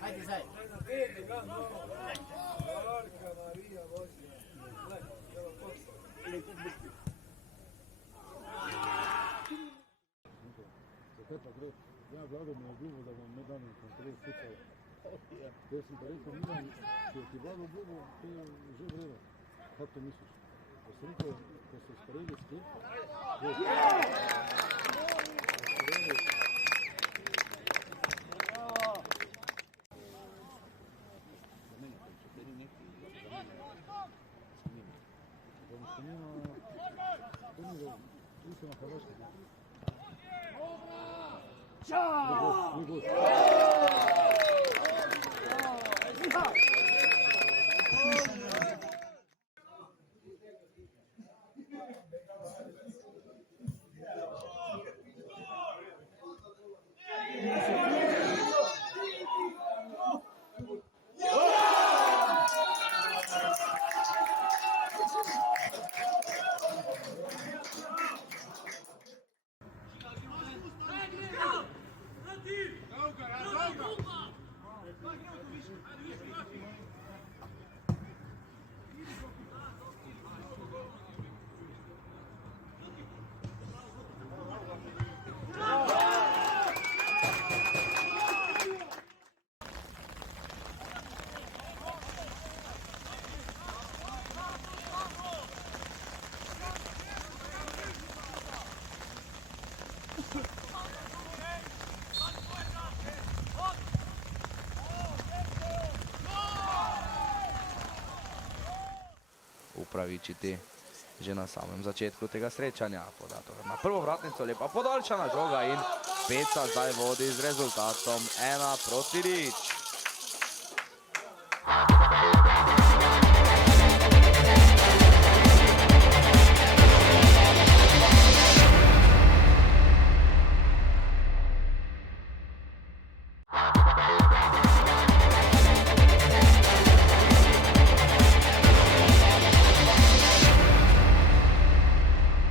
Ajde, zdaj. Zakaj pa gre? Ja, Vlado mi je obljubil, da bom med nami kontrol futsal. Jaz sem pa rekel, Milan, če ti Vlado obljubil, to je že v redu. Kaj to misliš? Pa sem rekel, ko so sprejeli sklep, upravičiti že na samem začetku tega srečanja. Podator na prvo vratnico, lepa podaljšana žoga in Peca zdaj vodi z rezultatom 1-0.